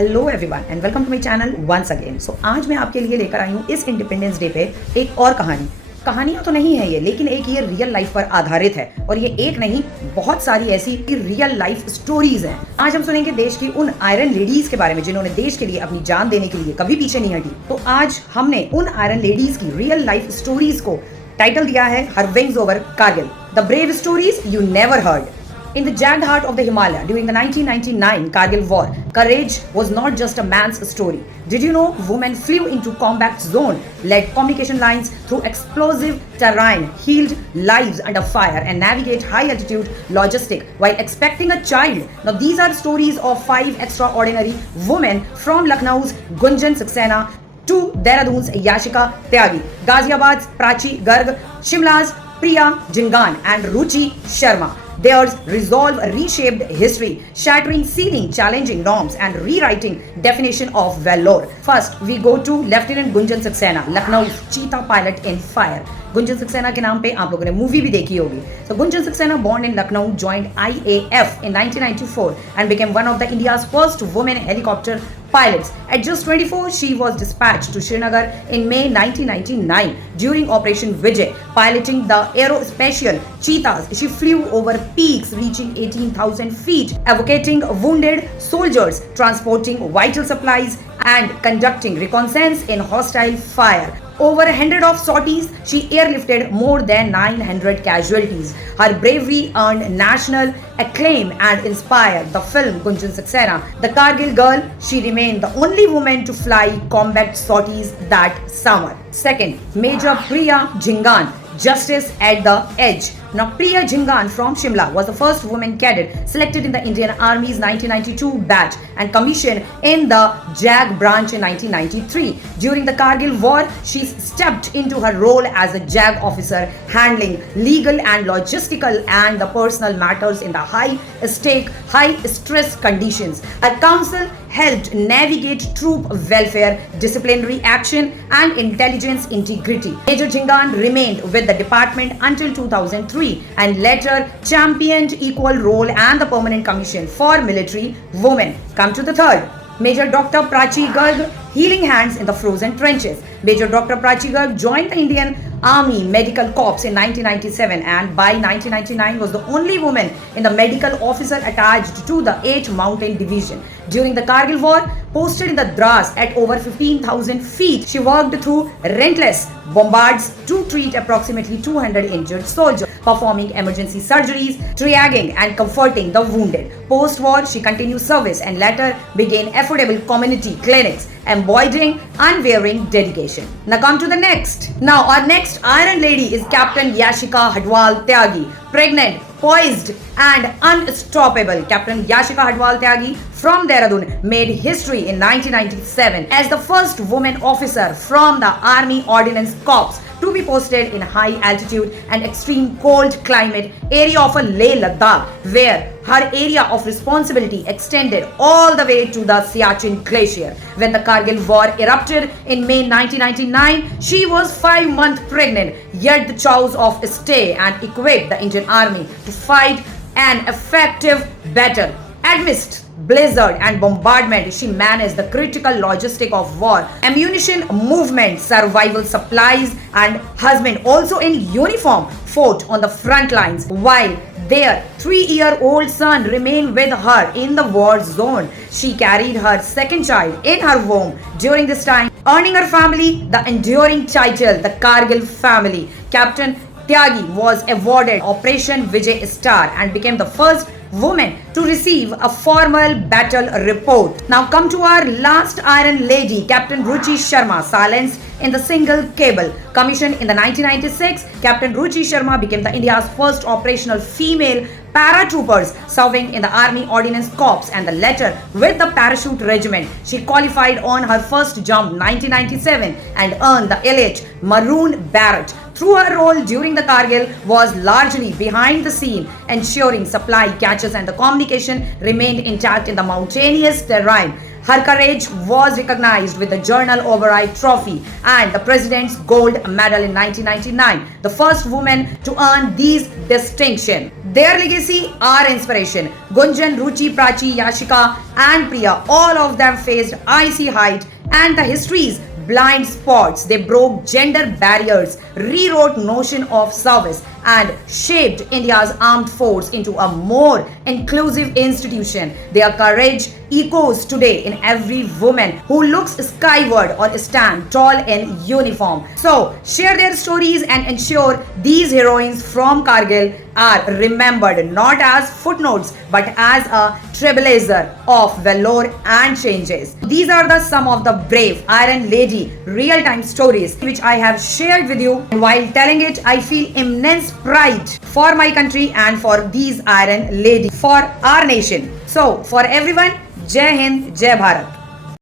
Hello everyone and welcome to my channel once again. So आज मैं आपके लिए लेकर आई हूँ इस इंडिपेंडेंस डे पे एक और कहानियाँ तो नहीं है ये, लेकिन एक ये रियल लाइफ पर आधारित है और ये एक नहीं बहुत सारी ऐसी रियल लाइफ स्टोरीज हैं। आज हम सुनेंगे देश की उन आयरन लेडीज के बारे में जिन्होंने देश के लिए अपनी जान देने के लिए कभी पीछे नहीं हटी। तो आज हमने उन आयरन लेडीज की रियल लाइफ स्टोरीज को टाइटल दिया है हर wings over Kargil, the brave stories you never heard. In the jagged heart of the Himalaya during the 1999 Kargil war, courage was not just a man's story. Did you know women flew into combat zone, led communication lines through explosive terrain, healed lives under fire and navigate high altitude logistic while expecting a child? Now these are stories of 5 extraordinary women from Lucknow's Gunjan Saxena to Dehradun's Yashika Tyagi, Ghaziabad's Prachi Garg, Shimla's Priya Jingan and Ruchi Sharma. Their resolve reshaped history, shattering ceiling, challenging norms, and rewriting definition of valor. First, we go to Lieutenant Gunjan Saxena, Lucknow's cheetah pilot in fire. Gunjan Saxena के नाम पे आप लोगों ने movie भी देखी होगी। So Gunjan Saxena, born in Lucknow, joined IAF in 1994 and became one of the India's first women helicopter pilots. At just 24, she was dispatched to Srinagar in May 1999 during Operation Vijay, piloting the aerospatial cheetahs. She flew over peaks reaching 18,000 feet, evacuating wounded soldiers, transporting vital supplies, and conducting reconnaissance in hostile fire. Over 100 of sorties, she airlifted more than 900 casualties. Her bravery earned national acclaim and inspired the film Gunjan Saxena, The Kargil Girl. She remained the only woman to fly combat sorties that summer. Second, Major Priya Jingan, Justice at the Edge. Now, Priya Jingan from Shimla was the first woman cadet selected in the Indian Army's 1992 batch and commissioned in the JAG branch in 1993. During the Kargil war, she stepped into her role as a JAG officer, handling legal and logistical and the personal matters in the high-stake, high-stress conditions. Her counsel helped navigate troop welfare, disciplinary action, and intelligence integrity. Major Jingan remained with the department until 2003 and later championed equal role and the permanent commission for military women. Come to the third. Major Dr. Prachi Garg, healing hands in the frozen trenches. Major Dr. Prachi Garg joined the Indian Army Medical Corps in 1997 and by 1999 was the only woman in the medical officer attached to the 8th Mountain Division. During the Kargil war, posted in the Dras at over 15,000 feet, she worked through relentless bombards to treat approximately 200 injured soldiers, performing emergency surgeries, triaging and comforting the wounded. Post-war, she continued service and later began affordable community clinics, embodying unwavering dedication. Now come to the next. Now our next Iron Lady is Captain Yashika Hadwal Tyagi, pregnant, poised and unstoppable. Captain Yashika Hadwal Tyagi from Dehradun made history in 1997 as the first woman officer from the Army Ordnance Corps to be posted in high altitude and extreme cold climate area of Leh Ladakh, where her area of responsibility extended all the way to the Siachen Glacier. When the Kargil war erupted in May 1999, she was 5 months pregnant, yet the chose of stay and equip the Indian Army to fight an effective battle. Amidst blizzard and bombardment, she managed the critical logistic of war, ammunition movement, survival supplies, and husband also in uniform fought on the front lines while their 3-year-old son remained with her in the war zone. She carried her second child in her womb during this time, earning her family the enduring title, the Kargil family. Captain Tyagi was awarded Operation Vijay Star and became the first woman to receive a formal battle report. Now come to our last Iron Lady, Captain Ruchi Sharma, silenced in the single cable. Commissioned in the 1996, Captain Ruchi Sharma became the India's first operational female paratroopers serving in the Army Ordnance Corps and the latter with the Parachute Regiment. She qualified on her first jump 1997 and earned the elite Maroon Beret. Through her role during the Kargil was largely behind the scene, ensuring supply catches and the communication remained intact in the mountainous terrain. Her courage was recognized with the Journal Overall Trophy and the President's Gold Medal in 1999, the first woman to earn these distinctions. Their legacy, our inspiration. Gunjan, Ruchi, Prachi, Yashika, and Priya, all of them faced icy height and the histories blind spots. They broke gender barriers, rewrote notion of service, and shaped India's armed force into a more inclusive institution. Their courage echoes today in every woman who looks skyward or stand tall in uniform. So share their stories and ensure these heroines from Kargil are remembered not as footnotes but as a trailblazer of valor and changes. These are the some of the brave Iron Lady real-time stories which I have shared with you. And while telling it, I feel immense pride for my country and for these Iron Ladies, for our nation. So for everyone, Jai Hind, Jai Bharat.